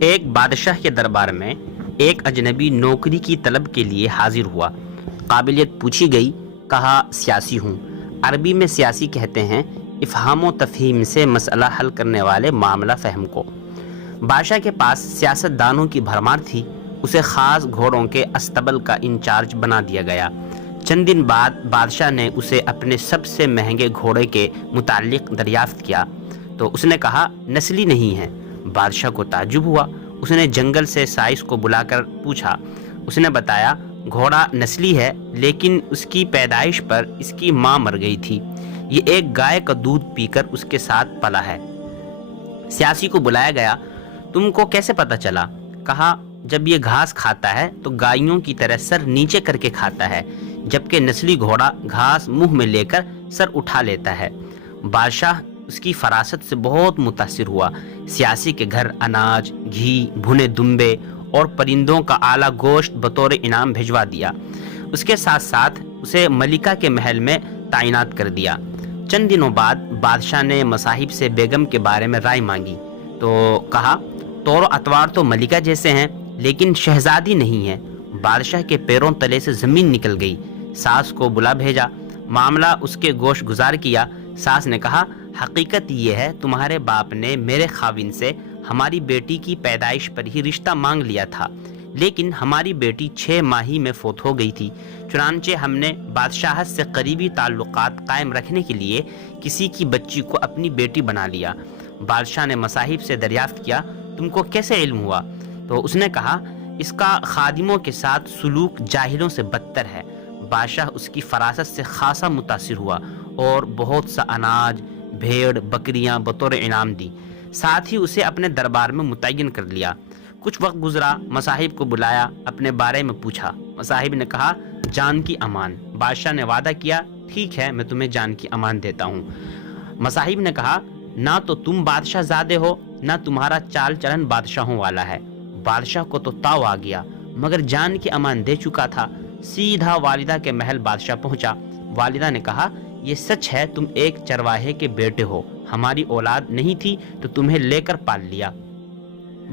ایک بادشاہ کے دربار میں ایک اجنبی نوکری کی طلب کے لیے حاضر ہوا۔ قابلیت پوچھی گئی، کہا سیاسی ہوں۔ عربی میں سیاسی کہتے ہیں افہام و تفہیم سے مسئلہ حل کرنے والے معاملہ فہم کو۔ بادشاہ کے پاس سیاست دانوں کی بھرمار تھی۔ اسے خاص گھوڑوں کے استبل کا انچارج بنا دیا گیا۔ چند دن بعد بادشاہ نے اسے اپنے سب سے مہنگے گھوڑے کے متعلق دریافت کیا تو اس نے کہا نسلی نہیں ہے۔ بادشاہ کو تعجب ہوا۔ اس نے جنگل سے سائس کو بلا کر پوچھا۔ اس نے بتایا گھوڑا نسلی ہے، لیکن اس کی پیدائش پر اس کی ماں مر گئی تھی۔ یہ ایک گائے کا دودھ پی کر اس کے ساتھ پلا ہے۔ سیاسی کو بلایا گیا۔ تم کو کیسے پتا چلا؟ کہا جب یہ گھاس کھاتا ہے تو گائیوں کی طرح سر نیچے کر کے کھاتا ہے، جبکہ نسلی گھوڑا گھاس منہ میں لے کر سر اٹھا لیتا ہے۔ بادشاہ اس کی فراست سے بہت متاثر ہوا۔ سیاسی کے گھر اناج، گھی، بھنے دمبے اور پرندوں کا اعلیٰ گوشت بطور انعام بھجوا دیا۔ اس کے ساتھ ساتھ اسے ملکہ کے محل میں تعینات کر دیا۔ چند دنوں بعد بادشاہ نے مصاحب سے بیگم کے بارے میں رائے مانگی تو کہا طور و اطوار تو ملکہ جیسے ہیں، لیکن شہزادی نہیں ہے۔ بادشاہ کے پیروں تلے سے زمین نکل گئی۔ ساس کو بلا بھیجا، معاملہ اس کے گوش گزار کیا۔ ساس نے کہا حقیقت یہ ہے تمہارے باپ نے میرے خاوند سے ہماری بیٹی کی پیدائش پر ہی رشتہ مانگ لیا تھا، لیکن ہماری بیٹی 6 ماہی میں فوت ہو گئی تھی۔ چنانچہ ہم نے بادشاہت سے قریبی تعلقات قائم رکھنے کے لیے کسی کی بچی کو اپنی بیٹی بنا لیا۔ بادشاہ نے مصاحب سے دریافت کیا تم کو کیسے علم ہوا؟ تو اس نے کہا اس کا خادموں کے ساتھ سلوک جاہلوں سے بدتر ہے۔ بادشاہ اس کی فراست سے خاصا متاثر ہوا اور بہت سا اناج، بھیڑ، بکریاں بطور انعام دی۔ ساتھ ہی اسے اپنے دربار میں متعین کر لیا۔ کچھ وقت گزرا، مصاحب کو بلایا، اپنے بارے میں پوچھا۔ مصاحب نے کہا جان کی امان۔ بادشاہ نے وعدہ کیا ٹھیک ہے میں تمہیں جان کی امان دیتا ہوں۔ مصاحب نے کہا نہ تو تم بادشاہ زادے ہو، نہ تمہارا چال چلن بادشاہوں والا ہے۔ بادشاہ کو تو تاؤ آ گیا، مگر جان کی امان دے چکا تھا۔ سیدھا والدہ کے محل بادشاہ پہنچا۔ والدہ نے کہا یہ سچ ہے تم ایک چرواہے کے بیٹے ہو، ہماری اولاد نہیں تھی تو تمہیں لے کر پال لیا۔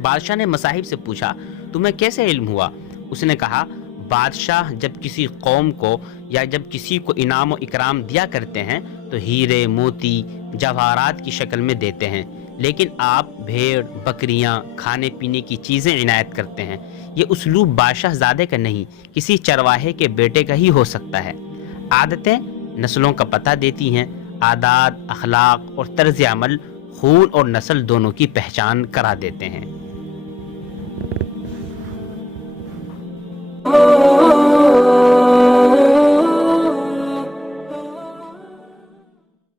بادشاہ نے مصاحب سے پوچھا تمہیں کیسے علم ہوا؟ اس نے کہا بادشاہ جب کسی قوم کو یا جب کسی کو انعام و اکرام دیا کرتے ہیں تو ہیرے، موتی، جواہرات کی شکل میں دیتے ہیں، لیکن آپ بھیڑ، بکریاں، کھانے پینے کی چیزیں عنایت کرتے ہیں۔ یہ اسلوب بادشاہ زادے کا نہیں، کسی چرواہے کے بیٹے کا ہی ہو سکتا ہے۔ عادتیں نسلوں کا پتہ دیتی ہیں، عادات، اخلاق اور طرز عمل خون اور نسل دونوں کی پہچان کرا دیتے ہیں۔